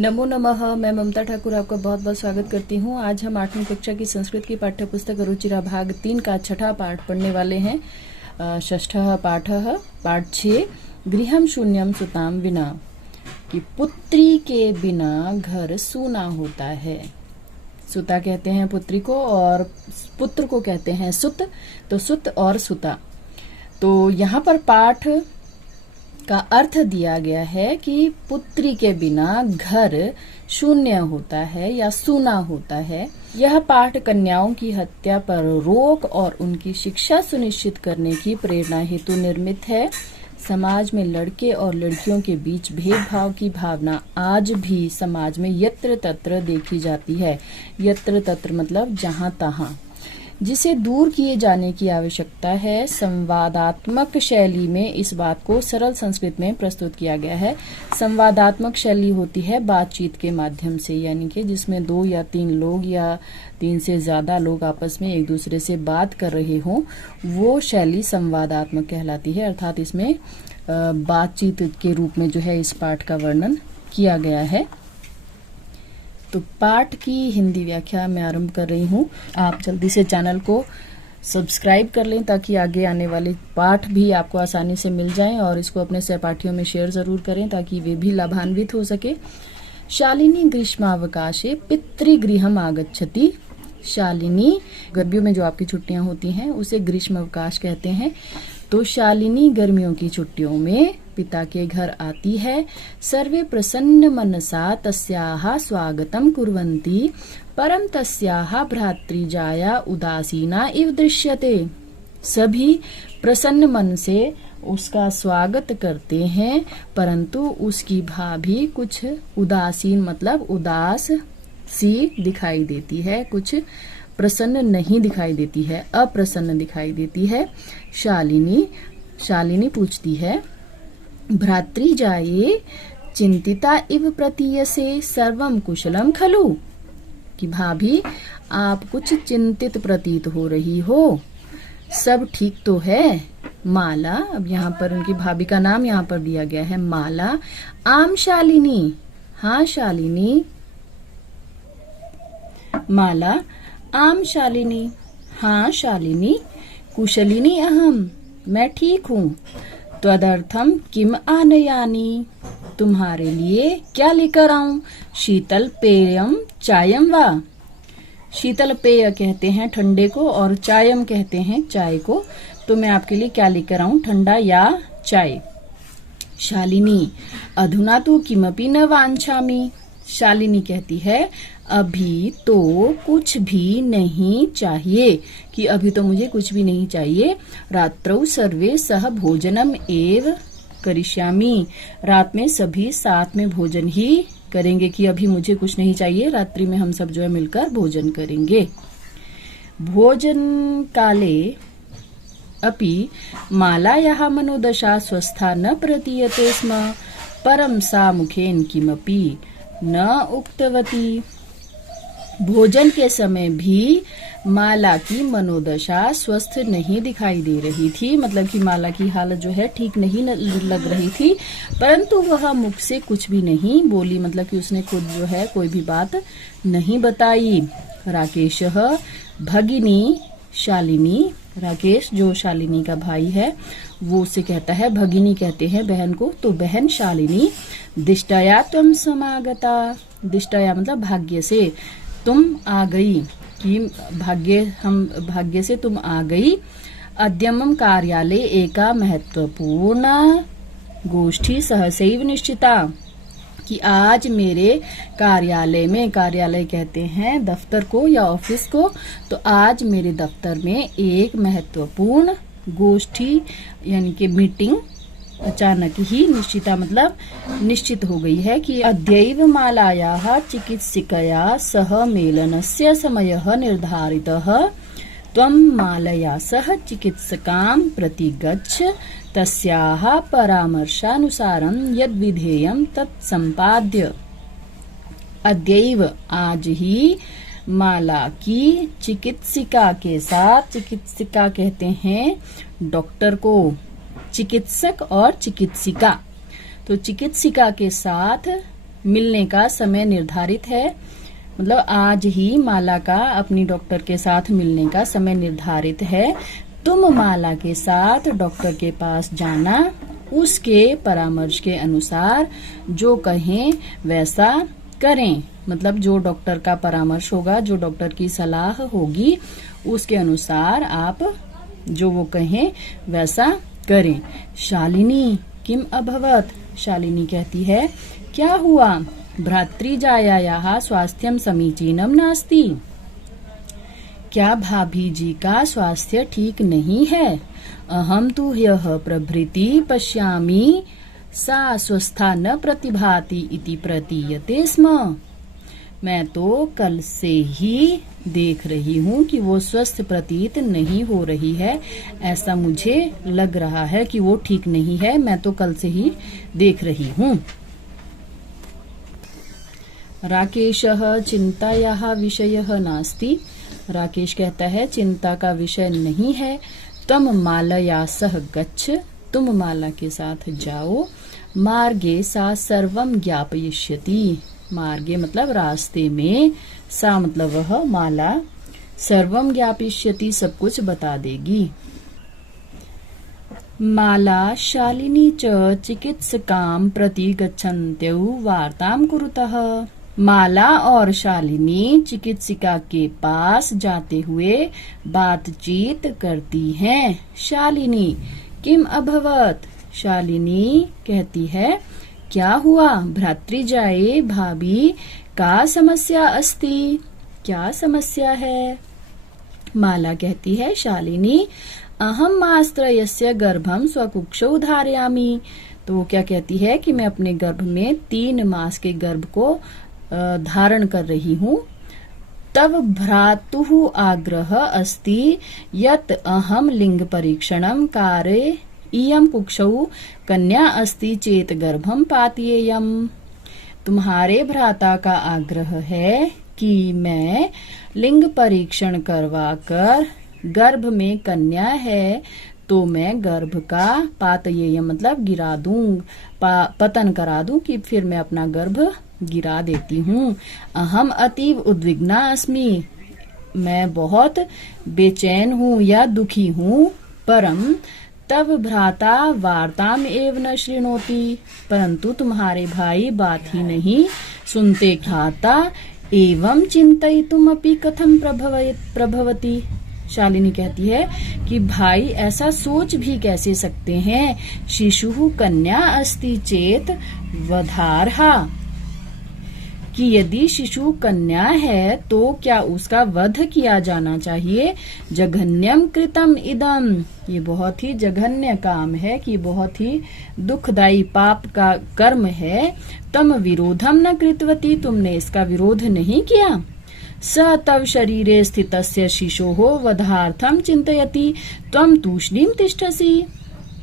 नमो नमः। मैं ममता ठाकुर आपका बहुत बहुत स्वागत करती हूँ। आज हम 8वीं कक्षा की संस्कृत की पाठ्य पुस्तक रुचिरा भाग 3 का छठा पाठ पढ़ने वाले हैं। षष्ठः पाठः पाठ 6 गृहम शून्यम सुताम विना, कि पुत्री के बिना घर सूना होता है। सुता कहते हैं पुत्री को और पुत्र को कहते हैं सुत, तो सुत और सुता। तो यहाँ पर पाठ का अर्थ दिया गया है कि पुत्री के बिना घर शून्य होता है या सूना होता है। यह पाठ कन्याओं की हत्या पर रोक और उनकी शिक्षा सुनिश्चित करने की प्रेरणा हेतु निर्मित है। समाज में लड़के और लड़कियों के बीच भेदभाव की भावना आज भी समाज में यत्र तत्र देखी जाती है। यत्र तत्र मतलब जहां तहां, जिसे दूर किए जाने की आवश्यकता है। संवादात्मक शैली में इस बात को सरल संस्कृत में प्रस्तुत किया गया है। संवादात्मक शैली होती है बातचीत के माध्यम से, यानी कि जिसमें 2 या 3 लोग या 3 से ज्यादा लोग आपस में एक दूसरे से बात कर रहे हों, वो शैली संवादात्मक कहलाती है। अर्थात इसमें बातचीत के रूप में जो है इस पाठ का वर्णन किया गया है। तो पाठ की हिंदी व्याख्या मैं आरंभ कर रही हूँ। आप जल्दी से चैनल को सब्सक्राइब कर लें ताकि आगे आने वाले पाठ भी आपको आसानी से मिल जाएं, और इसको अपने सहपाठियों में शेयर जरूर करें ताकि वे भी लाभान्वित हो सके। शालिनी ग्रीष्मावकाशे पितृगृहम आगच्छति। शालिनी, गर्मियों में जो आपकी छुट्टियां होती हैं उसे ग्रीष्म अवकाश कहते हैं। तो शालिनी गर्मियों की छुट्टियों में पिता के घर आती है। सर्वे प्रसन्न मनसा तस्याः स्वागतम कुर्वन्ति, परम तस्याः भ्रातृजाया उदासीना इव दृश्यते। सभी प्रसन्न मन से उसका स्वागत करते हैं, परंतु उसकी भाभी कुछ उदासीन मतलब उदास सी दिखाई देती है, कुछ प्रसन्न नहीं दिखाई देती है, अप्रसन्न दिखाई देती है। शालिनी पूछती है, भ्रातृजाये चिंतिता इव प्रतीयसे सर्वम कुशलम खलु, कि भाभी आप कुछ चिंतित प्रतीत हो रही हो, सब ठीक तो है। माला, अब यहाँ पर उनकी भाभी का नाम यहाँ पर दिया गया है माला। आम शालिनी, हाँ शालिनी। माला, आम शालिनी, हाँ शालिनी। कुशलिनी अहम, मैं ठीक हूँ। त्वदर्थम किम आनयानि, तुम्हारे लिए क्या लेकर आऊं। शीतल पेयम चायम वा, शीतल पेय कहते हैं ठंडे को और चायम कहते हैं चाय को। तो मैं आपके लिए क्या लेकर आऊं, ठंडा या चाय। शालिनी, अधुना तु किमपि न वांछामि। शालिनी कहती है अभी तो कुछ भी नहीं चाहिए, कि अभी तो मुझे कुछ भी नहीं चाहिए। रात्रौ सर्वे सह भोजनम एव करिष्यामि, रात में सभी साथ में भोजन ही करेंगे, कि अभी मुझे कुछ नहीं चाहिए, रात्रि में हम सब जो है मिलकर भोजन करेंगे। भोजन काले अपि मालायाः मनोदशा स्वस्था न प्रतीयते स्म, परं सा मुखेन किमपि न उक्तवती। भोजन के समय भी माला की मनोदशा स्वस्थ नहीं दिखाई दे रही थी, मतलब कि माला की हालत जो है ठीक नहीं लग रही थी, परंतु वह मुख से कुछ भी नहीं बोली, मतलब कि उसने खुद जो है कोई भी बात नहीं बताई। राकेशः भगिनी शालिनी, राकेश जो शालिनी का भाई है वो उससे कहता है, भगिनी कहते हैं बहन को, तो बहन शालिनी। दिष्टया त्वं समागता, दिष्टया मतलब भाग्य से, तुम आ गई, कि भाग्य से तुम आ गई। अद्यमं कार्यालय एका महत्वपूर्ण गोष्ठी सहसैव निश्चिता, कि आज मेरे कार्यालय में, कार्यालय कहते हैं दफ्तर को या ऑफिस को, तो आज मेरे दफ्तर में एक महत्वपूर्ण गोष्ठी यानी कि मीटिंग अचानक ही निश्चिता मतलब निश्चित हो गई है, कि अद्यैव मालायाः चिकित्सिकया सह मेलनस्य समयः निर्धारितः, त्वं मालया सह चिकित्सकां प्रति गच्छ, तस्याः परामर्शानुसारं यद् विधेयं तत् संपाद्य। अद्यैव आज ही माला की चिकित्सिका के साथ, चिकित्सिका कहते हैं डॉक्टर को, चिकित्सक और चिकित्सिका, तो चिकित्सिका के साथ मिलने का समय निर्धारित है, मतलब आज ही माला का अपनी डॉक्टर के साथ मिलने का समय निर्धारित है। तुम माला के साथ डॉक्टर के पास जाना, उसके परामर्श के अनुसार जो कहें वैसा करें। मतलब जो डॉक्टर का परामर्श होगा, जो डॉक्टर की सलाह होगी, उसके अनुसार आप जो वो कहें वैसा करें। शालिनी किम अभवत, शालिनी कहती है क्या हुआ? भ्रातृजायायाः स्वास्थ्यं समीचीनं नास्ति, क्या भाभी जी का स्वास्थ्य ठीक नहीं है? अहम तु ह्यः प्रभृति पश्यामि सा स्वस्था न प्रतिभाति इति प्रतीयते स्म। मैं तो कल से ही देख रही हूँ कि वो स्वस्थ प्रतीत नहीं हो रही है, ऐसा मुझे लग रहा है कि वो ठीक नहीं है, मैं तो कल से ही देख रही हूँ। राकेशः चिंतायाः विषयः नास्ति, राकेश कहता है चिंता का विषय नहीं है। तम मालया सह गच्छ, तुम माला के साथ जाओ। मार्गे सा सर्वम ज्ञापयिष्यति, मार्गे मतलब रास्ते में, सा मतलब वह माला, सर्वम ज्ञापयिष्यति सब कुछ बता देगी। माला शालिनी च चिकित्सकां प्रति गच्छन्त्यौ वार्तां कुरुतः, माला और शालिनी चिकित्सिका के पास जाते हुए बातचीत करती हैं। शालिनी किम अभवत, शालिनी कहती है क्या हुआ? भ्रातृजाये भाभी का समस्या अस्ति, क्या समस्या है? माला कहती है शालिनी अहम मासत्रयस्य गर्भम स्वकुक्षौ धारयामि, तो वो क्या कहती है कि मैं अपने गर्भ में 3 मास के गर्भ को धारण कर रही हूँ। तब भ्रातुः आग्रह अस्ति यत् अहम लिंग परीक्षणं कारये, इयं कुक्षौ कन्या अस्ति चेत गर्भम पातयेयम्, तुम्हारे भ्राता का आग्रह है कि मैं लिंग परीक्षण करवाकर गर्भ में कन्या है तो मैं गर्भ का पातयेयम मतलब गिरा दूं, पतन करा दूं, कि फिर मैं अपना गर्भ गिरा देती हूँ। अहम अतीव उद्विग्ना अस्मि, मैं बहुत बेचैन हूँ या दुखी हूँ। परम तब भ्राता वार्ताम एव न शृणोति, परंतु तुम्हारे भाई बात ही नहीं सुनते। भ्राता एवं चिंतयितुमपि कथम प्रभवति, शालिनी कहती है कि भाई ऐसा सोच भी कैसे सकते हैं। शिशु कन्या अस्ति चेत वधारहा, कि यदि शिशु कन्या है तो क्या उसका वध किया जाना चाहिए। जघन्यम कृतम इदम, ये बहुत ही जघन्य काम है, कि बहुत ही दुखदायी पाप का कर्म है। तम विरोधम न कृतवती, तुमने इसका विरोध नहीं किया। स तव शरीरे स्थितस्य शिशोः वधार्थम चिंतयति त्वं तूष्णीं तिष्ठसि,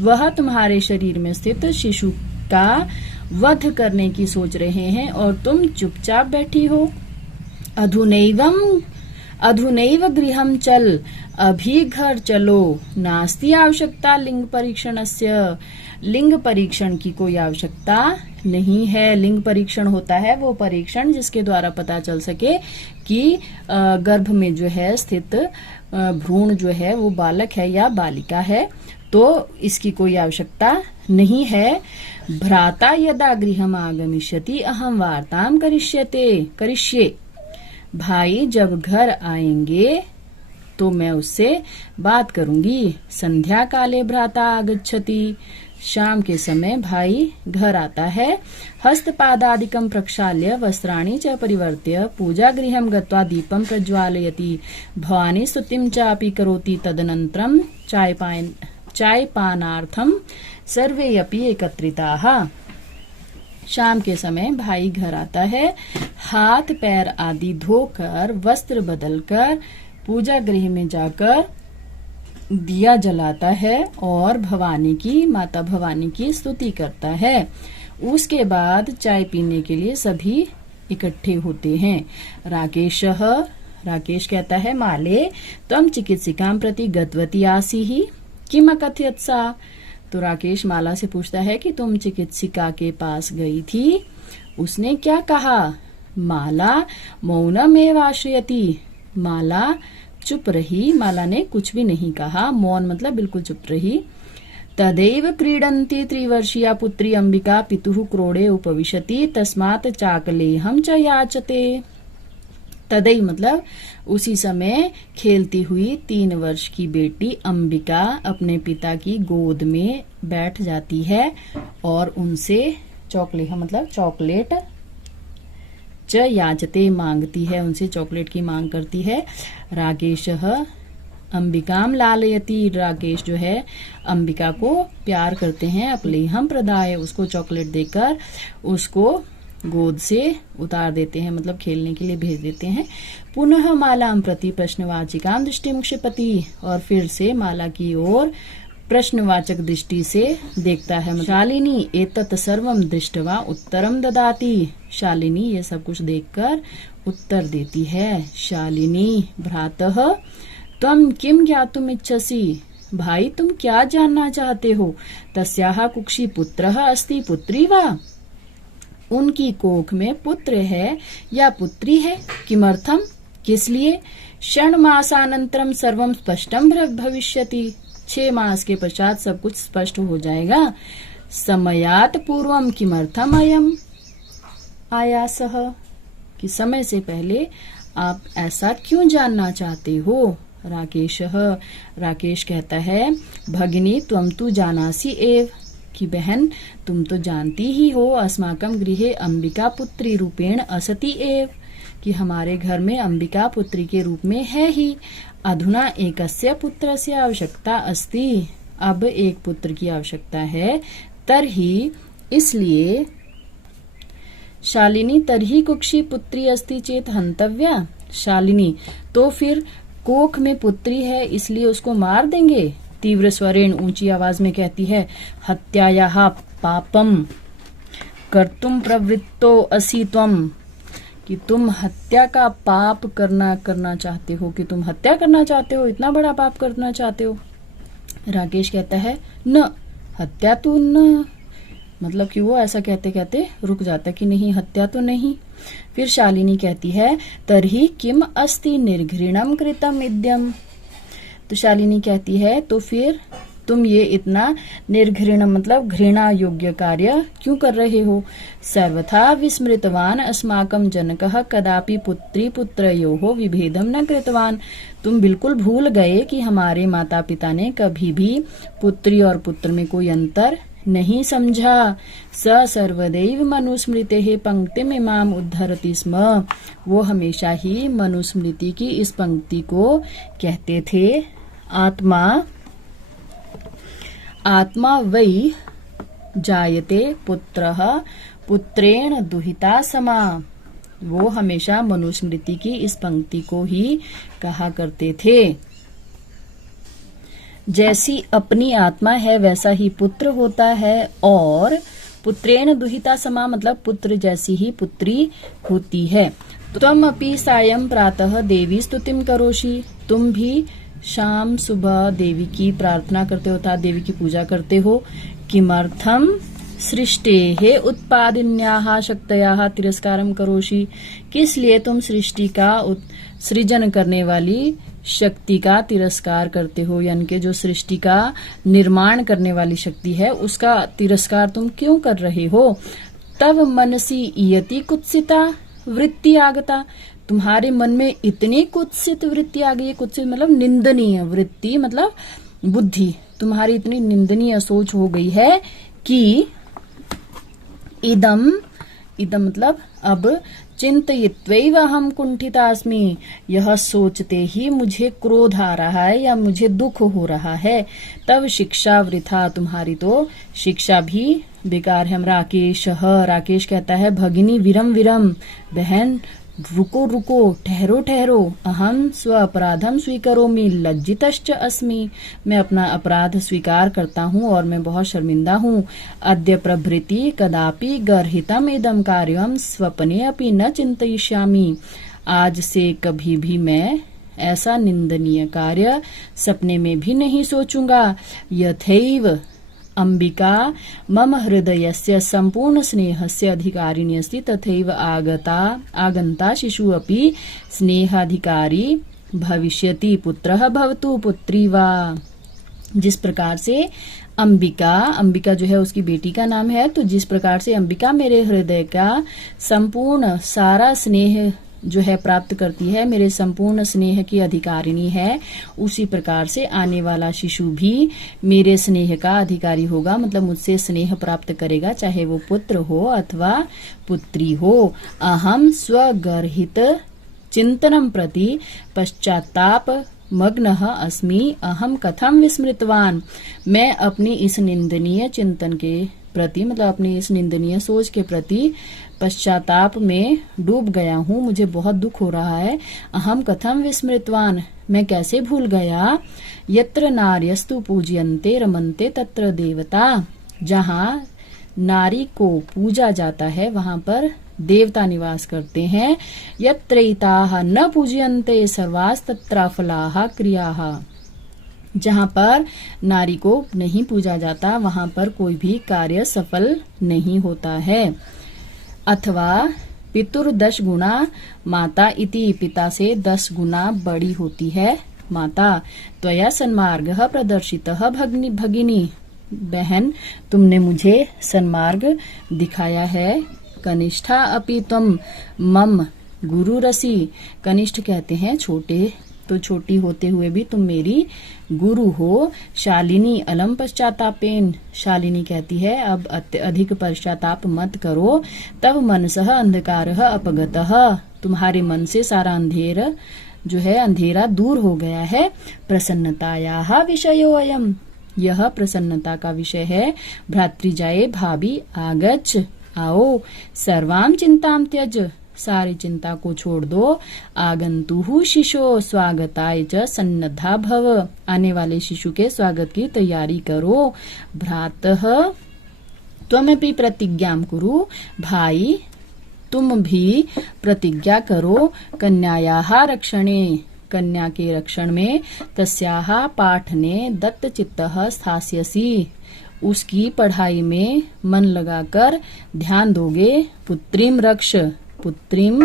वह तुम्हारे शरीर में स्थित शिशु का वध करने की सोच रहे हैं और तुम चुपचाप बैठी हो। अधुनैव गृहं चल, अभी घर चलो। नास्ति आवश्यकता लिंग परीक्षणस्य, लिंग परीक्षण की कोई आवश्यकता नहीं है। लिंग परीक्षण होता है वो परीक्षण जिसके द्वारा पता चल सके कि गर्भ में जो है स्थित भ्रूण जो है वो बालक है या बालिका है, तो इसकी कोई आवश्यकता नहीं है। भ्राता यदा गृहम आगमिष्यति अहम वार्ताम करिष्ये, भाई जब घर आएंगे तो मैं उससे बात करूंगी। संध्या काले भ्राता आगच्छति, शाम के समय भाई घर आता है। हस्तपादादिकं प्रक्षाल्य वस्त्राणि च परिवर्त्य पूजा गृहं गत्वा दीपं प्रज्वालयति, भवानी स्तुतिं चापि करोति। तदनन्तरं चायपानार्थं सर्वे अपि एकत्रिताः। शाम के समय भाई घर आता है, हाथ पैर आदि धोकर वस्त्र बदलकर पूजा गृह में जाकर दिया जलाता है और माता भवानी की स्तुति करता है। उसके बाद चाय पीने के लिए सभी इकट्ठे होते हैं। राकेश कहता है माले त्वं चिकित्सिकां प्रति गतवती आसी ही किम अकथयत सा, तो राकेश माला से पूछता है कि तुम चिकित्सिका के पास गई थी, उसने क्या कहा? माला मौनमेवाश्रयति। माला चुप रही, माला ने कुछ भी नहीं कहा, मौन मतलब बिल्कुल चुप रही। तदैव क्रीडन्ती त्रिवर्षीया पुत्री अंबिका पितुः क्रोडे उपविशति तस्मात् चाकलेहं च याचते। तदैव मतलब उसी समय खेलती हुई 3 वर्ष की बेटी अंबिका अपने पिता की गोद में बैठ जाती है और उनसे चॉकलेट मतलब चॉकलेट च याचते मांगती है, उनसे चॉकलेट की मांग करती है। राकेशः अंबिकाम लालयति। राकेश जो है अंबिका को प्यार करते हैं। अपलेहम प्रदाय, उसको चॉकलेट देकर उसको गोद से उतार देते हैं, मतलब खेलने के लिए भेज देते हैं। पुनः मालाम प्रति प्रश्नवाचिकाम दृष्टिं क्षिपति। और फिर से माला की ओर प्रश्नवाचक दृष्टि से देखता है। शालिनी एतत् सर्वं दृष्ट्वा उत्तरम ददाति। शालिनी ये सब कुछ देखकर उत्तर देती है। शालिनी भ्रातः त्वं किम ज्ञातुम इच्छसि। भाई तुम क्या जानना चाहते हो? तस्याः कुक्षि पुत्रः अस्ति पुत्री वा। उनकी कोख में पुत्र है या पुत्री है? किमर्थम, किस लिए? 6 मासानंतरम सर्वम स्पष्टम भविष्यति। 6 मास के पश्चात सब कुछ स्पष्ट हो जाएगा। समयात पूर्वम किमर्थम अयम आयासः। कि समय से पहले आप ऐसा क्यों जानना चाहते हो? राकेश कहता है, भगिनी त्वं तु जानासि एव। कि बहन तुम तो जानती ही हो, अस्माकं गृहे अंबिका पुत्री रूपेण असति एव। कि हमारे घर में अंबिका पुत्री के रूप में है ही। अधुना एकस्य पुत्रस्य आवश्यकता अस्ति। अब एक पुत्र की आवश्यकता है। तरही इसलिए शालिनी तरही कुक्षी पुत्री अस्ति चेत हंतव्या। शालिनी तो फिर कोख में पुत्री है इसलिए उसको मार देंगे। तीव्र स्वरेण ऊंची आवाज में कहती है, हत्यायाः पापम कर्तुम प्रवृत्तो असि त्वम। कि तुम हत्या का पाप करना चाहते हो, कि तुम हत्या करना चाहते हो, इतना बड़ा पाप करना चाहते हो। राकेश कहता है, न हत्या तो न, मतलब कि वो ऐसा कहते कहते रुक जाता कि नहीं हत्या तो नहीं। फिर शालिनी कहती है, तरही किम अस्ति निर्घृणम कृतम इद्यम। तो शालिनी कहती है, तो फिर तुम ये इतना निर्घृण मतलब घृणा योग्य कार्य क्यों कर रहे हो? सर्वथा विस्मृतवान अस्माकं जनकः कदापि पुत्री पुत्रयोः विभेदम न कृतवान। तुम बिल्कुल भूल गए कि हमारे माता पिता ने कभी भी पुत्री और पुत्र में कोई अंतर नहीं समझा। स सर्वदैव मनुस्मृतेः पंक्तिमिमाम उद्धरति स्म। वो हमेशा ही मनुस्मृति की इस पंक्ति को कहते थे, आत्मा वै जायते पुत्रः पुत्रेण दुहिता समा। वो हमेशा मनुस्मृति की इस पंक्ति को ही कहा करते थे। जैसी अपनी आत्मा है वैसा ही पुत्र होता है, और पुत्रेण दुहिता समा मतलब पुत्र जैसी ही पुत्री होती है। त्वम अपि सायं प्रातः देवी स्तुतिम करोषि। तुम भी शाम सुबह देवी की प्रार्थना करते हो, अर्थात देवी की पूजा करते हो। किमर्थम सृष्टेः उत्पादिन्याः शक्तयाः तिरस्कारम करोषि। किस लिए तुम सृष्टि का सृजन करने वाली शक्ति का तिरस्कार करते हो, यानी कि जो सृष्टि का निर्माण करने वाली शक्ति है उसका तिरस्कार तुम क्यों कर रहे हो? तव मनसी इयति कुत्सिता वृत्ति आगता। तुम्हारे मन में इतनी कुत्सित वृत्ति आ गई है। कुत्सित मतलब निंदनीय, वृत्ति मतलब बुद्धि। तुम्हारी इतनी निंदनीय सोच हो गई है कि इदम मतलब अब चिंतयित्वैव अहम कुंठितास्मि। यह सोचते ही मुझे क्रोध आ रहा है या मुझे दुख हो रहा है। तब शिक्षा वृथा, तुम्हारी तो शिक्षा भी बेकार है। राकेश कहता है, भगिनी विरम विरम, बहन रुको रुको, ठहरो ठहरो। अहम स्व अपराधम स्वीकरोमि लज्जितश्च अस्मि। मैं अपना अपराध स्वीकार करता हूँ और मैं बहुत शर्मिंदा हूँ। अद्य प्रभृति कदापि गर्हितम इदम कार्यम स्वप्ने अपि न चिंतयिष्यामि। आज से कभी भी मैं ऐसा निंदनीय कार्य सपने में भी नहीं सोचूंगा। यथैव अंबिका मम हृदयस्य संपूर्ण स्नेहस्य अधिकारिणी अस्ति तथैव आगंता शिशु अपि स्नेहाधिकारी भविष्यति पुत्रः भवतु पुत्री वा। जिस प्रकार से अंबिका जो है उसकी बेटी का नाम है, तो जिस प्रकार से अंबिका मेरे हृदय का संपूर्ण सारा स्नेह जो है प्राप्त करती है, मेरे संपूर्ण स्नेह की अधिकारिणी है, उसी प्रकार से आने वाला शिशु भी मेरे स्नेह का अधिकारी होगा, मतलब मुझसे स्नेह प्राप्त करेगा, चाहे वो पुत्र हो अथवा पुत्री हो। अहम स्वगर्हित चिंतनम प्रति पश्चाताप मग्नः अस्मि अहम कथम विस्मृतवान। मैं अपनी इस निंदनीय चिंतन के प्रति, मतलब अपनी इस निंदनीय सोच के प्रति पश्चाताप में डूब गया हूँ, मुझे बहुत दुख हो रहा है। अहम कथम विस्मृतवान, मैं कैसे भूल गया। यत्र नार्यस्तु पूज्यन्ते रमन्ते तत्र देवता, जहाँ नारी को पूजा जाता है वहां पर देवता निवास करते हैं। यत्रैताः न पूज्यन्ते सर्वास्तत्र फलाः क्रियाः, जहाँ पर नारी को नहीं पूजा जाता वहां पर कोई भी कार्य सफल नहीं होता है। अथवा पितुर 10 गुना माता इति, पिता से 10 गुना बड़ी होती है माता। त्वया सन्मार्गः प्रदर्शितः भगिनी, बहन तुमने मुझे सन्मार्ग दिखाया है। कनिष्ठा अपि त्वं मम गुरुरसि, कनिष्ठ कहते हैं छोटे, तो छोटी होते हुए भी तुम मेरी गुरु हो। शालिनी अलम पश्चातापेन, शालिनी कहती है अब अधिक पश्चाताप मत करो। तब मनसः अंधकारः अपगतः, तुम्हारे मन से सारा अंधेरा दूर हो गया है। प्रसन्नतायाः विषयो अयम्, यह प्रसन्नता का विषय है। भ्रातृजाये भाभी आगच्छ, आओ। सर्वाम चिंताम त्यज, सारी चिंता को छोड़ दो। आगंतुः शिशो स्वागताय च सन्नद्धा भव, आने वाले शिशु के स्वागत की तैयारी करो। भ्रातः त्वमपि प्रतिज्ञां कुरु, भाई तुम भी प्रतिज्ञा करो। कन्यायाः रक्षणे, कन्या के रक्षण में। तस्याः पाठने दत्तचित्तः स्थास्यसि, उसकी पढ़ाई में मन लगाकर ध्यान दोगे। पुत्रीम रक्ष, पुत्रीम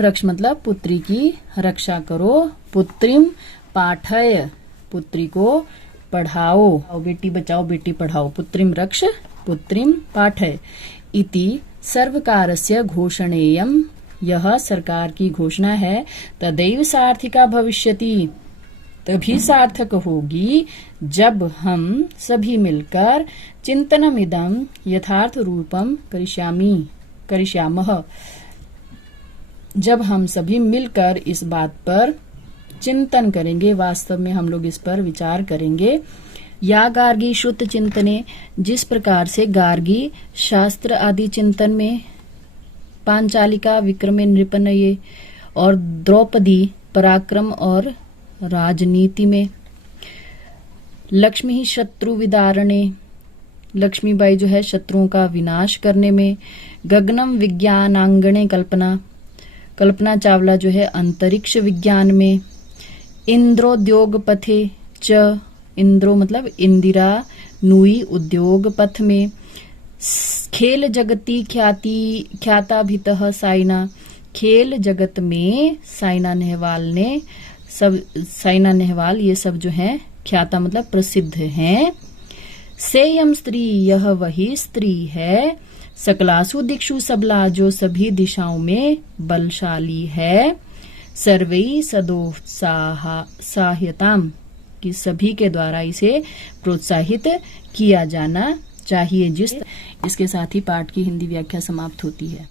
रक्ष मतलब पुत्री की रक्षा करो। पुत्रीम पाठय, पुत्री को पढ़ाओ। बेटी बचाओ बेटी पढ़ाओ। पुत्रीम रक्ष पुत्रीम पाठय। इति सर्वकारस्य घोषणेयम्, यह सरकार की घोषणा है। तदैव सार्थिका भविष्यति, तभी सार्थक होगी जब हम सभी मिलकर चिंतनमिदं यथार्थ रूपम करिष्यामः, जब हम सभी मिलकर इस बात पर चिंतन करेंगे, वास्तव में हम लोग इस पर विचार करेंगे। या गार्गी श्रुत चिंतने, जिस प्रकार से गार्गी शास्त्र आदि चिंतन में, पांचालिका विक्रमे नृपनये और द्रौपदी पराक्रम और राजनीति में, लक्ष्मी शत्रु विदारणे, लक्ष्मीबाई जो है शत्रुओं का विनाश करने में। गगनम विज्ञानांगणे कल्पना चावला जो है अंतरिक्ष विज्ञान में। इंद्रोद्योग पथे च, इंद्रो मतलब इंदिरा नुई उद्योग पथ में। खेल जगती ख्याताभितः साइना, खेल जगत में साइना नेहवाल ये सब जो है ख्याता मतलब प्रसिद्ध हैं। सेयम स्त्री, यह वही स्त्री है। सकलासु दिक्षु सबला, जो सभी दिशाओं में बलशाली है। सर्वै सदोत्साह्यताम, कि सभी के द्वारा इसे प्रोत्साहित किया जाना चाहिए। इसके साथ ही पाठ की हिंदी व्याख्या समाप्त होती है।